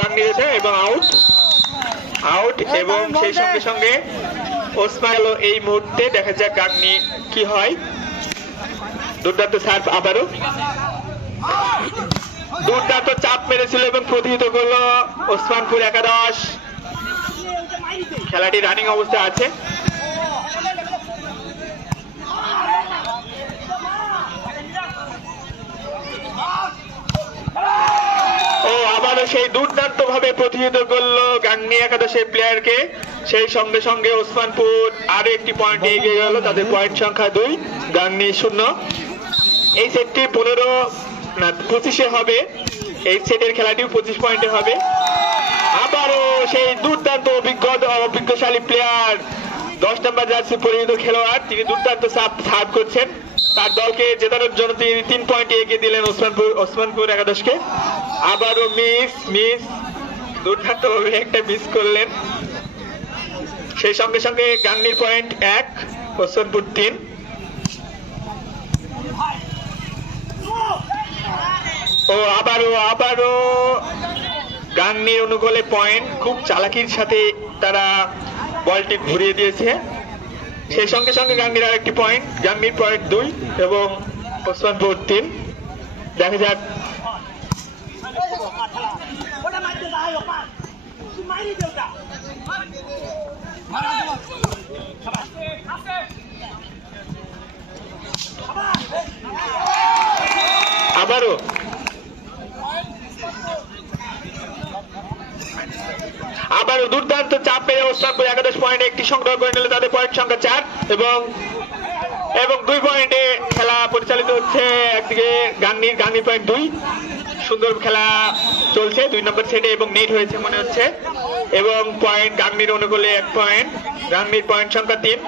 গাংনীতে এবং out out এবং সেই সঙ্গে সঙ্গে ওসমান এই মুহূর্তে দেখা যাক গাংনী কি হয়। দুর্দান্ত সার্ভ, আবারও দুর্দান্ত চাপ মেরেছিল এবং প্রতিহিত করলো ওসমানপুর একাদশ। খেলাটি রানিং অবস্থায় আছে। ও আবারও সেই দুর্দান্ত ভাবে প্রতিহিত করলো গাংনী একাদশের প্লেয়ারকে। সেই সঙ্গে সঙ্গে ওসমানপুর আরো একটি পয়েন্ট এগিয়ে গেল, তাদের পয়েন্ট সংখ্যা 2, গাংনী 0। এই সেটটি 25-এ হবে। এই সেটের খেলাটিও 25 পয়েন্টে হবে। আবারও সেই দুর্দান্ত অভিজ্ঞশালী প্লেয়ার 10 নম্বর জার্সি পরিহিত খেলোয়াড়, তিনি দুর্দান্ত সার্ভ করছেন। তার দলকে জেতানোর জন্য তিনি 3 পয়েন্ট এগিয়ে দিলেন ওসমানপুর একাদশকে। আবারও মিস দুর্দান্ত ভাবে একটা মিস করলেন। সেই সঙ্গে সঙ্গে গাংনীর পয়েন্ট 1, ওসমানপুর 3। ও আবারও গাংনীর অনুকূলে পয়েন্ট, খুব চালাকির সাথে তারা বলটি ঘুরিয়ে দিয়েছে। সেই সঙ্গে সঙ্গে গাংনীর আরেকটি পয়েন্ট, গাংনীর পয়েন্ট 2 এবং ওসমানপুর 3। দেখা যাক আবারও দুর্দান্ত চাপ পেয়ে ওসমানপুর একাদশ পয়েন্ট একটি সংগ্রহ করে নিল, তাদের পয়েন্ট সংখ্যা 4 এবং 2 পয়েন্টে খেলা পরিচালিত হচ্ছে। একদিকে গাংনীর পয়েন্ট 2, সুন্দর খেলা চলছে 2 নম্বর সেটে এবং নেট হয়েছে মনে হচ্ছে। এবং পয়েন্ট গাংনীর অনুকূলে 1 পয়েন্ট, গাংনীর পয়েন্ট সংখ্যা 3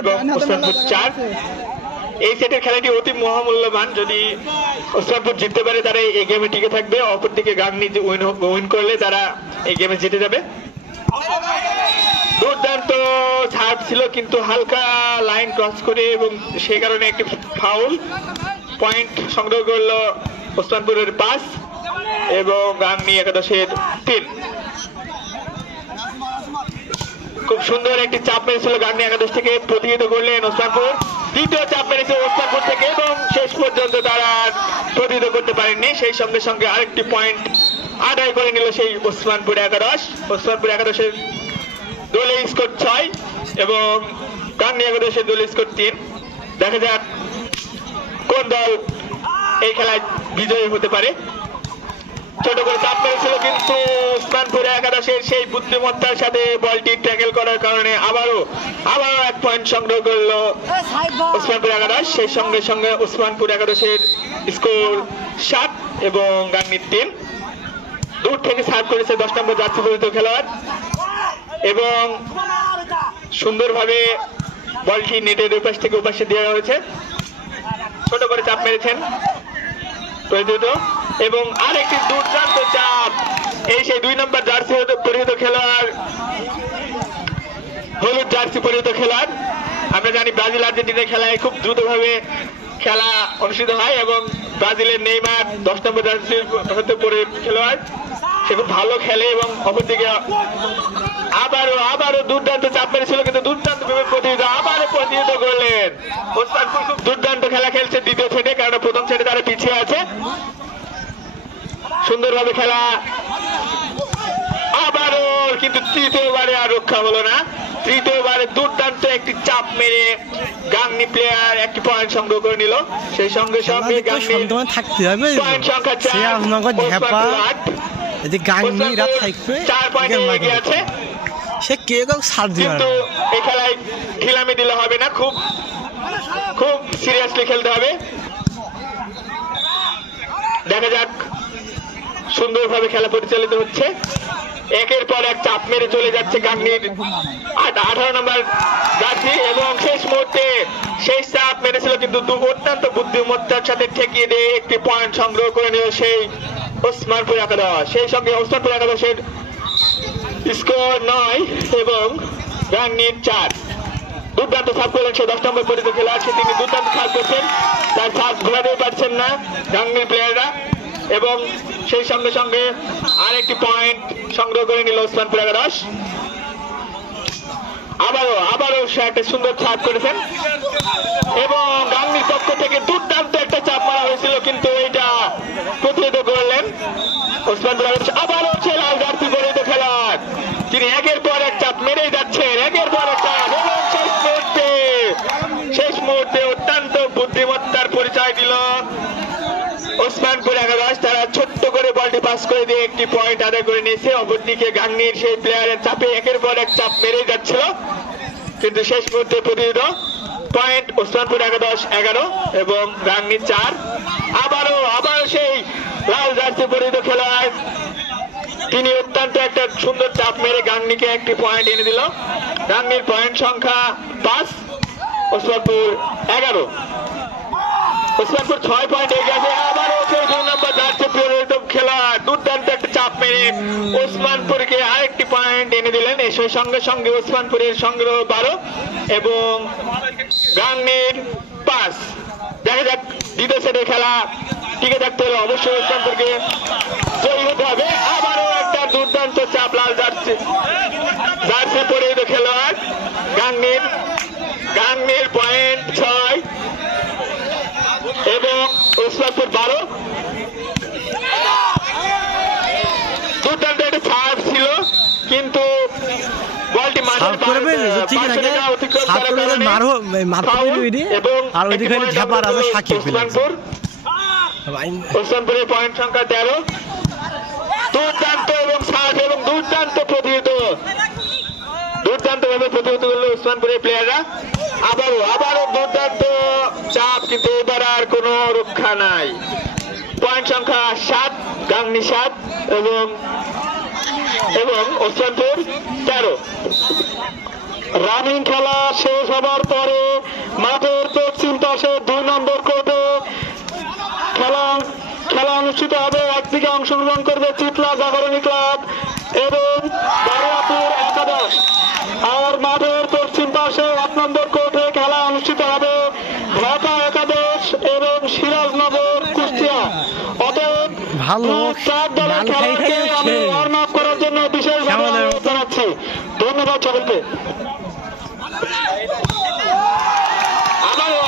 এবং ওসমানপুর 4। এই সেটের খেলাটি অতি মহামূল্যবান, যদি ওসমানপুর জিততে পারে তারা এই গেমে টিকে থাকবে, অপরদিকে গাংনী উইন করলে তারা এই গেমে জিতে যাবে। দুর্দান্ত ছাড় ছিল কিন্তু হালকা লাইন ক্রস করে এবং সেই কারণে একটি ফাউল। পয়েন্ট সংগ্রহ করলো ওসমানপুরের 5 এবং গাংনী একাদশের 3। খুব সুন্দর একটি চাপ মেরেছিল গাংনী একাদশ থেকে, প্রতিহিত করলেন ওসমানপুর। দ্বিতীয় চাপ মেরেছে ওসমানপুর থেকে এবং শেষ পর্যন্ত তারা প্রতিহিত করতে পারেননি। সেই সঙ্গে সঙ্গে আরেকটি পয়েন্ট আদায় করে নিল সেই ওসমানপুর একাদশ। ওসমানপুর একাদশের দলীয় স্কোর 6 এবং গাংনী একাদশের দলীয় স্কোর 3। দেখা যাক কোন দল এই খেলায় বিজয়ী হতে পারে। ছোট করে চাপ মেরেছিল কিন্তু ওসমানপুর একাদশের সেই বুদ্ধিমত্তার সাথে বলটি ট্যাকেল করার কারণে আবারও 1 পয়েন্ট সংগ্রহ করলো ওসমানপুর একাদশ। সেই সঙ্গে সঙ্গে ওসমানপুর একাদশের স্কোর 7 এবং গাংনী 3। দূর থেকে সার্ভ করেছে 10 নম্বর জার্সি পরিহিত খেলোয়াড় এবং সুন্দরভাবে বলটি নেটের ওপাশ থেকে ওপাশে দেওয়া হয়েছে। ছোট করে চাপ মেরেছেন প্রতিহিত এবং আরেকটি দুর্দান্ত চাপ, এই সেই 2 নম্বর জার্সি পরিহিত খেলোয়াড়, হলুদ জার্সি পরিহিত খেলোয়াড়। আমরা জানি ব্রাজিল আর্জেন্টিনার খেলায় খুব দ্রুতভাবে খেলা অনুষ্ঠিত হয় এবং ব্রাজিলের নেইমার 10 নম্বর জার্সি পরে খেলোয়াড়, সে খুব ভালো খেলে এবং অপরদিকে আবারও দুর্দান্ত চাপ মেরেছিল কিন্তু দুর্দান্ত প্রতিহিত করলেন। ওসমানপুর খুব দুর্দান্ত খেলা খেলছে দ্বিতীয় সেটে, কারণ প্রথম সেটে তারা পিছিয়ে আছে। সুন্দরভাবে খেলা আবারও, কিন্তু তৃতীয়বারে আর রক্ষা হলো না। তৃতীয়বারে দুর্দান্ত একটি চাপ মেরে গাংনী প্লেয়ার একটি পয়েন্ট সংগ্রহ করে নিল। সেই সঙ্গে সঙ্গে থাকতে হবে পয়েন্ট সংখ্যা 4, যদি গাংনীরা থাকবে 4 পয়েন্ট এগিয়ে আছে। সে কে ছাড় দিবে, কিন্তু এই খেলায় ঢিলামি দিলে হবে না, খুব সিরিয়াসলি খেলতে হবে। দেখা যাক, সুন্দরভাবে খেলা পরিচালিত হচ্ছে। একের পর এক চাপ মেরে চলে যাচ্ছে গাংনীর 18 নম্বর জার্সি এবং শেষ মুহূর্তে শেষ চাপ মেরেছিল কিন্তু অত্যন্ত বুদ্ধিমত্তার সাথে ঠেকিয়ে দিয়ে একটি পয়েন্ট সংগ্রহ করে নিল সেই ওসমানপুর একাদশ। সেই সঙ্গে ওসমানপুর একাদশের স্কোর 9 এবং গাংনীর 4। দুর্দান্ত সার্ভ করলেন সে 10 নম্বর পরিচিত খেলোয়াড়, তিনি দুর্দান্ত সার্ভ করছেন, তার সার্ভ ঘোরাতেও পারছেন না গাংনীর প্লেয়াররা এবং সেই সঙ্গে সঙ্গে আরেকটি পয়েন্ট সংগ্রহ করে নিল ওসমানপুর একাদশ। আবারও সে একটা সুন্দর ছাপ করেছেন এবং গাংনীর পক্ষ থেকে দুর্দান্ত একটা চাপ মারা হয়েছিল, কিন্তু এইটা প্রতিহত করলেন ওসমানপুর একাদশ। আবারও হচ্ছে লাল জার্সি পরিহিত খেলোয়াড়, তিনি একের পর এক চাপ মেরেই যাচ্ছেন, একের পর এক চাপ, এবং শেষ মুহূর্তে অত্যন্ত বুদ্ধিমত্তার পরিচয় দিল ওসমানপুর একাদশ। তারা ছোট্ট করে বলটি পাস করে দিয়ে একটি পয়েন্ট আদায় করে নিয়েছে। অপরদিকে গাংনীর সেই প্লেয়ারের চাপে একের পর এক চাপ মেরেই যাচ্ছিল, কিন্তু শেষ মুহূর্তে প্রতিহিত পয়েন্ট ওসমানপুর একাদশ 11 এবং গাংনী 4। আবারও সেই লাল জার্সি পরিহিত খেলোয়াড়, তিনি অত্যন্ত একটা সুন্দর চাপ মেরে গাংনীকে একটি পয়েন্ট এনে দিল। গাংনীর পয়েন্ট সংখ্যা 5, ওসমানপুর 11। ওসমানপুর 6 পয়েন্ট এগিয়ে আছে। আবারও সেই 2 নম্বর জার্সি পরিহিত খেলোয়াড় দুর্দান্ত একটা চাপ মেরে ওসমানপুরকে আরেকটি পয়েন্ট এনে দিলেন। সেই সঙ্গে সঙ্গে ওসমানপুরের সংগ্রহ 12 এবং গাংনীর 5। দেখা যাক দ্বিতীয় সেটের খেলা টিকে থাকতে হলে অবশ্যই ওসমানপুরকে জয়ী হতে হবে। আবারও একটা দুর্দান্ত চাপ লাল জার্সি পরিহিত খেলোয়াড় গাংনীর পয়েন্ট 6 এবং ওসমানপুর 12। দুর্দান্ত একটা ছাড় ছিল, কিন্তু বলটি মাঠের ওসমানপুরের পয়েন্ট সংখ্যা 13। দুর্দান্ত এবং সার্ভ এবং দুর্দান্ত ভাবে প্রতিহত করলো ওসমানপুরের প্লেয়াররা। আবারও দুর্দান্ত চাপ, কিন্তু এবার আর কোনো রক্ষা নাই। পয়েন্ট সংখ্যা 7, গাংনী 7 এবং ওসমানপুর 13। রানিং খেলা শেষ হবার পরে মাঠের পশ্চিম পাশে 2 নম্বর কোর্টে খেলা অনুষ্ঠিত হবে। একদিকে অংশগ্রহণ করবে চিতলা জাগরণী ক্লাব এবং বারুয়াপুর একাদশ, আর মাঠের পশ্চিম পাশে 1 নম্বর কোর্টে খেলা অনুষ্ঠিত হবে ঢাকা একাদশ এবং সিরাজনগর কুষ্টিয়া। অতএব চার দলের খেলাকে আমি ওয়ার্ম আপ করার জন্য বিশেষভাবে অনুরোধ জানাচ্ছি। ধন্যবাদ সকলকে।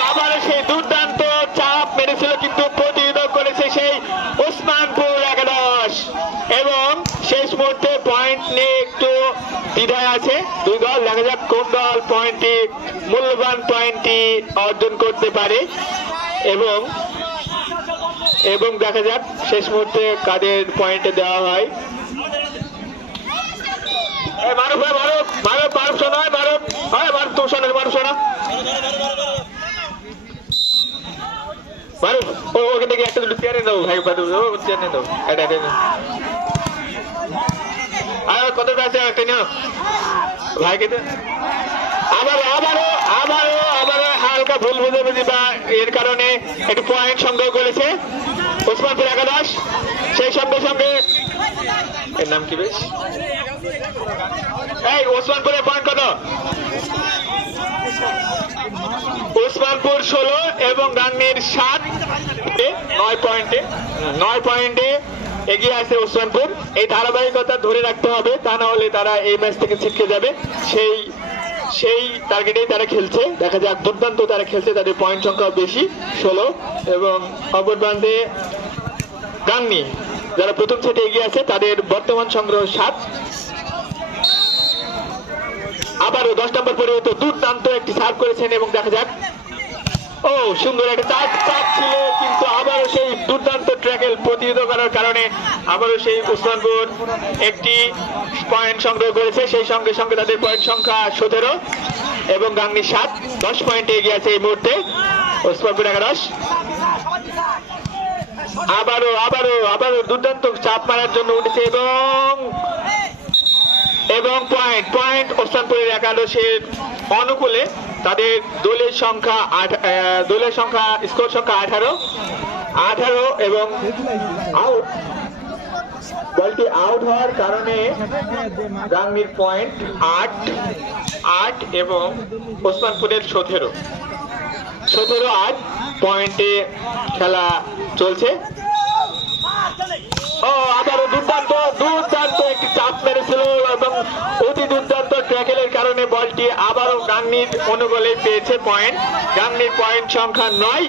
আবারও সেই দুর্দান্ত চাপ মেরেছিল, কিন্তু প্রতিহত করেছে সেই ওসমানপুর একাদশ এবং শেষ মুহূর্তে পয়েন্ট নিয়ে একটু দ্বিধায় আছে দুই দল। দেখা যাক কোন দল মূল্যবান পয়েন্টটি অর্জন করতে পারে এবং দেখা যাক শেষ মুহূর্তে কাদের পয়েন্টে দেওয়া হয়। ওখান থেকে একটা দুটো চেয়ারে দাও ভাই, চেয়ারে দাও। আর কতটা আছে একটা নিও ভাইকে। আবারও হালকা ভুল বুঝাবুঝি বা এর কারণে একটু পয়েন্ট সংগ্রহ করেছে ওসমানপুর একাদশ। সেই সঙ্গে সঙ্গে এর নাম কি বেশ, এই ওসমানপুরের পয়েন্ট কত? ওসমানপুর 16 এবং গাংনীর 7, 9 পয়েন্টে এগিয়ে আছে ওসমানপুর। এই ধারাবাহিকতা ধরে রাখতে হবে, তা না হলে তারা এই ম্যাচ থেকে ছিটকে যাবে। সেই টার্গেটেই তারা খেলছে। দেখা যাক, দুর্দান্ত তারা খেলছে, তাদের পয়েন্ট সংখ্যা বেশি 16 এবং অপর প্রান্তে গাংনী যারা প্রথম সেটে এগিয়ে আছে তাদের বর্তমান সংগ্রহ 7। আবারও 10 নম্বর পরিবর্তন দুর্দান্ত একটি সার্ভ করেছেন এবং দেখা যাক, ও সুন্দর একটা চাপ ছিল, কিন্তু আবারও সেই দুর্দান্ত ট্র্যাকেল প্রতিহত করার কারণে আবারও সেই ওসমানপুর একটি পয়েন্ট সংগ্রহ করেছে। সেই সঙ্গে সঙ্গে তাদের পয়েন্ট সংখ্যা 17 এবং গাংনী 7, 10 পয়েন্টে এগিয়ে আছে এই মুহূর্তে ওসমানপুর একাদশ। আবারও দুর্দান্ত চাপ মারার জন্য উঠেছে এবং পয়েন্ট ওসমানপুরের একাদশের অনুকূলে। তাদের দলের সংখ্যা স্কোর সংখ্যা 18 এবং বলটি আউট হওয়ার কারণে গাংনীর পয়েন্ট 8 এবং ওসমানপুরের 17-8 পয়েন্টে খেলা চলছে। ও আবারও দুর্দান্ত দুর্দান্ত একটি চাপ মেরেছিল এবং অতি দুর্দান্ত ট্যাকেলের কারণে বলটি আবারও গাংনীর অনুগোলে পেয়েছে পয়েন্ট। গাংনীর পয়েন্ট সংখ্যা 9,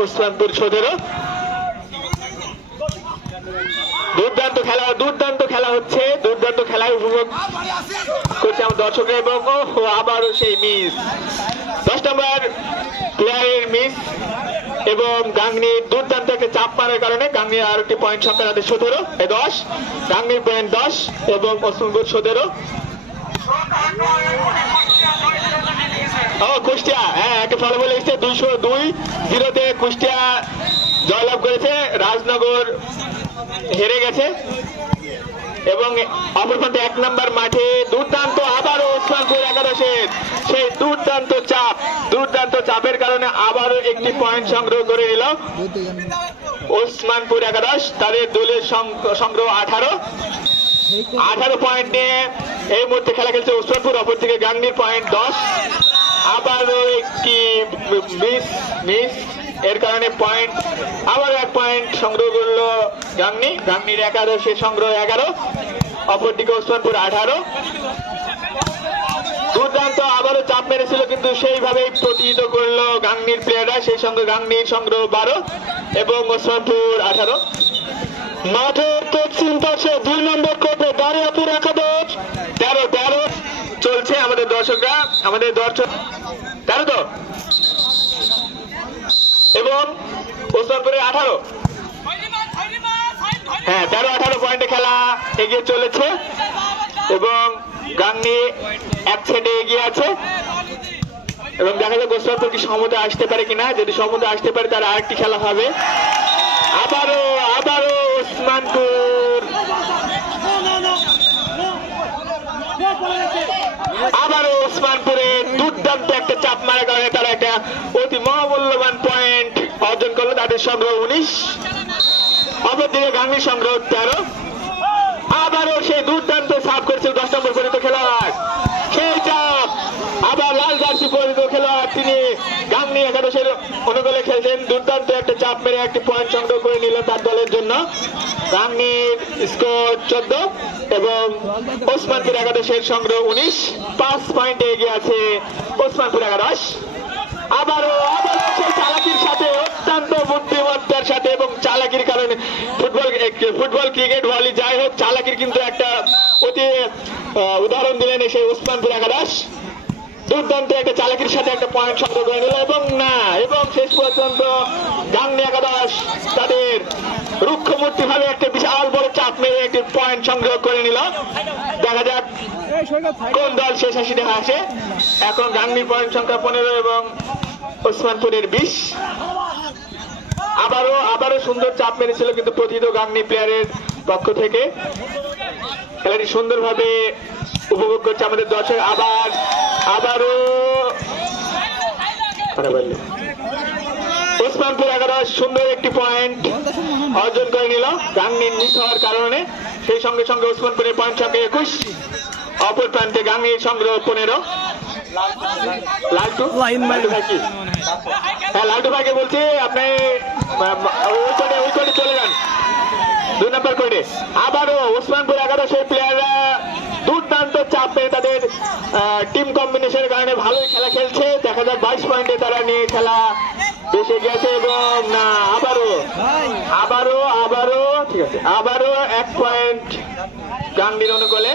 ওসমানপুর 17। দুর্দান্ত খেলা হচ্ছে, দুর্দান্ত খেলায় উপভোগ করছে আমার দর্শকরা এবং আবারও সেই মিস, 10 নম্বর প্লেয়ারের মিস এবং গাংনীর দুর্দান্ত একটা চাপ মারার কারণে গাংনীর আর একটি পয়েন্ট সংখ্যা তাদের 10, গাংনীর পয়েন্ট 10 এবং ওসমানপুর 17। কুষ্টিয়া একটা ফলাফল এসেছে 202-0-তে কুষ্টিয়া জয়লাভ করেছে, রাজনগর হেরে গেছে। এবং অপরপন্থে 1 নম্বর মাঠে দুর্দান্ত আবারও ওসমানপুর 11-এর সেই দুর্দান্ত চাপের কারণে আবারও একটি পয়েন্ট সংগ্রহ করে নিল ওসমানপুর 11। তাদের দলের সংগ্রহ 18 পয়েন্ট নিয়ে এই মুহূর্তে খেলা খেলছে ওসমানপুর। অপরদিকে গাংনীর পয়েন্ট 10, আবারও একটি মিস এর কারণে পয়েন্ট আবার 1 পয়েন্ট সংগ্রহ করলো গাংনীর 11, সংগ্রহ 11। অপরদিকে ওসমানপুর 18। দুর্দান্ত আবারও চাপ মেরেছিল কিন্তু সেইভাবেই প্রতিহিত করলো গাংনীর প্লেয়াররা, সেই সঙ্গে গাংনীর সংগ্রহ 12 এবং ওসমানপুর 18। মাঠের পশ্চিম পাশে 2 নম্বর কোর্টে দাঁড়িয়াপুর একাদশ 13 চলছে। আমাদের দর্শক 13 তো এবং ওসমানপুরের 18। 13-18 পয়েন্টে খেলা এগিয়ে চলেছে এবং গাংনী এক সাইডে এগিয়ে আছে এবং দেখা যাক ওসমানপুর কি সমতা আসতে পারে কিনা। যদি সমতা আসতে পারে তার আরেকটি খেলা হবে। আবারও ওসমানপুর ওসমানপুরের দুর্দান্ত একটা চাপ মারার কারণে তারা একটা অতি মহামূল্যবান পয়েন্ট অর্জন করলো, তাদের সংগ্রহ 19। অপরদিকে গাংনীর সংগ্রহ 13। আবারও সেই দুর্দান্ত চাপ করেছিল 10 নম্বর পরিচিত খেলোয়াড়, সেই চাপ আবার লাল জার্সি পরিচিত খেলোয়াড়, তিনি গাংনী 11-এর অনুকূলে খেলছেন। দুর্দান্ত একটা চাপ মেরে একটি পয়েন্ট সংগ্রহ করে নিল তার দলের জন্য। গাংনীর স্কোর 14 এবং ওসমানপুর 11-এর সংগ্রহ 19। 5 পয়েন্টে এগিয়ে আছে ওসমানপুর 11। আবারও সেই চালাকির সাথে, অত্যন্ত বুদ্ধিমত্তার সাথে এবং চালাকির কারণে ফুটবল ক্রিকেট ভলি যাই হোক, চালাকির কিন্তু একটা অতি উদাহরণ দিলেন সেই ওসমানপুর 11। দুর্দান্ত একটা চালাকির সাথে একটা পয়েন্ট সংগ্রহ করে নিল এবং শেষ পর্যন্ত গাংনী 11 তাদের রুক্ষমূর্তি ভাবে একটা বিশাল বড় চাপ মেরে একটি পয়েন্ট সংগ্রহ করে নিল। দেখা যাক কোন দল শেষ হাসিতে হাসে। এখন গাংনীর পয়েন্ট সংখ্যা 15 এবং ওসমানপুরের 20। আবারও সুন্দর চাপ মেরেছিল কিন্তু প্রতিহিত গাংনী প্লেয়ারের পক্ষ থেকে। খেলাটি সুন্দরভাবে উপভোগ করছে আমাদের দর্শক। আবারও ওসমানপুর 11 সুন্দর একটি পয়েন্ট অর্জন করে নিল গাংনীর মিস হওয়ার কারণে। সেই সঙ্গে ওসমানপুরের পয়েন্ট সংখ্যা 21। অপর প্রান্তে গাংনীর সংগ্রহ 15। লালটু ভাই কি? লালটু ভাইকে বলছি আপনি ওই কোর্টে চলে যান, 2 নম্বর কোর্টে। আবারও ওসমানপুর 11 প্লেয়াররা দুর্দান্ত চাপ পেয়ে তাদের টিম কম্বিনেশনের কারণে ভালোই খেলা খেলছে। দেখা যাক 22 পয়েন্টে তারা নিয়ে খেলা বেশি গেছে এবং ঠিক আছে, আবারও 1 পয়েন্ট গাংনীর অনুকূলে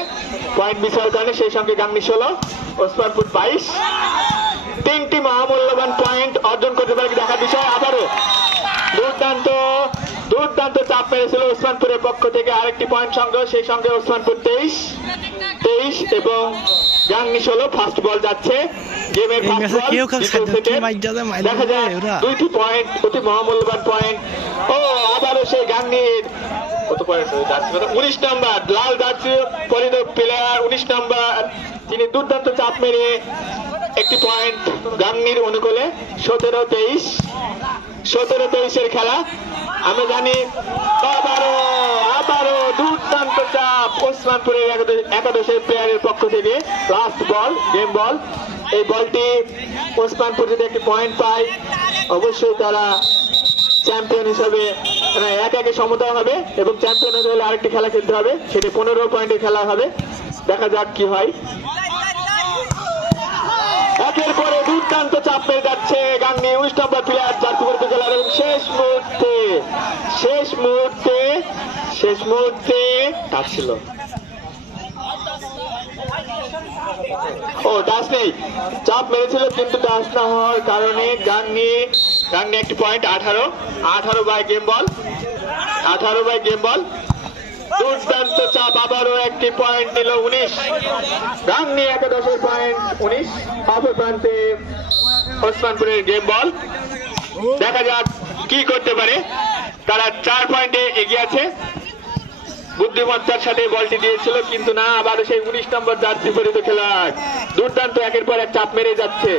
পয়েন্ট মিস হওয়ার কারণে। সেই সঙ্গে গাংনী 16, ওসমানপুর 22। 3টি মহামূল্যবান পয়েন্ট অর্জন করতে পারে দেখার বিষয়। আবারও দুর্দান্ত চাপ মেরেছিল ওসমানপুরের পক্ষ থেকে, আরেকটি পয়েন্ট সংগ্রহ। সেই সঙ্গে ওসমানপুর 23 এবং গাংনী 16। ফার্স্ট বল যাচ্ছে গেমের ফার্স্ট বল। দেখা যায় 2টি পয়েন্ট, অতি মহামূল্যবান পয়েন্ট। আবারও সেই গাংনীর কত পয়েন্ট যাচ্ছে 19 নম্বর লাল জার্সি পরিহিত প্লেয়ার 19 নম্বর, তিনি দুর্দান্ত চাপ মেরে একটি পয়েন্ট গাংনীর অনুকূলে। 17-23 খেলা আমরা জানি। আবারও দুর্দান্ত চাপ ওসমানপুরের 11 প্লেয়ারের পক্ষ থেকে। লাস্ট বল, গেম বল। এই বলটি ওসমানপুর যদি একটি পয়েন্ট পায় অবশ্যই তারা চ্যাম্পিয়ন হিসেবে এক একে সমতা হবে এবং চ্যাম্পিয়ন হতে হলে আরেকটি খেলা খেলতে হবে, সেটি 15 পয়েন্টের খেলা হবে। দেখা যাক কি হয়। একের পরে দুর্দান্ত চাপ পেয়ে যাচ্ছে গাংনী 19 নম্বর প্লেয়ার জার্সি পরিহিত খেলার, এবং শেষ মুহূর্তে টাচ ছিল, ও টাচ নেই, চাপ মেরেছিল কিন্তু টাচ না হওয়ার কারণে গাংনী একটি পয়েন্ট। 18 বাই গেম বল। দুর্দান্ত চাপ, আবারও একটি পয়েন্ট নিল 19। গাংনী একাদশের পয়েন্ট 19। অপর প্রান্তে ওসমানপুরের গেম বল। দেখা যাক কি করতে পারে, তারা 4 পয়েন্টে এগিয়ে আছে। বুদ্ধিমত্তার সাথে বলটি দিয়েছিল কিন্তু না, আবারও সেই 19 নম্বর জার্সি পরিহিত খেলোয়াড় দুর্দান্ত একের পর এক চাপ মেরে যাচ্ছে।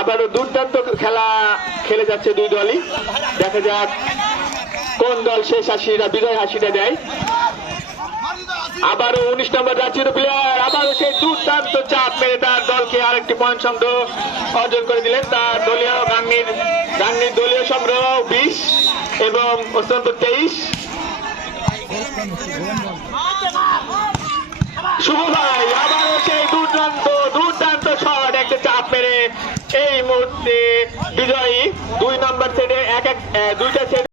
আবারও দুর্দান্ত খেলা খেলে যাচ্ছে দুই দলই। দেখা যাক কোন দল শেষ বিজয় হাসিটা দেয়। আবারও 19 নম্বর জার্সি প্লেয়ার আবারও সেই দুর্দান্ত চাপ মেরে তার দলকে আরেকটি পয়েন্ট সংগ্রহ অর্জন করে দিলেন। তার দলীয় গাংনীর দলীয় সংগ্রহ 20 এবং ওসমানপুর 23। শুভ ভাই আবারও সেই দুর্দান্ত শট, একটা চাপ মেরে এই মুহূর্তে বিজয়ী। 2 নম্বর সেটে দুইটা সেট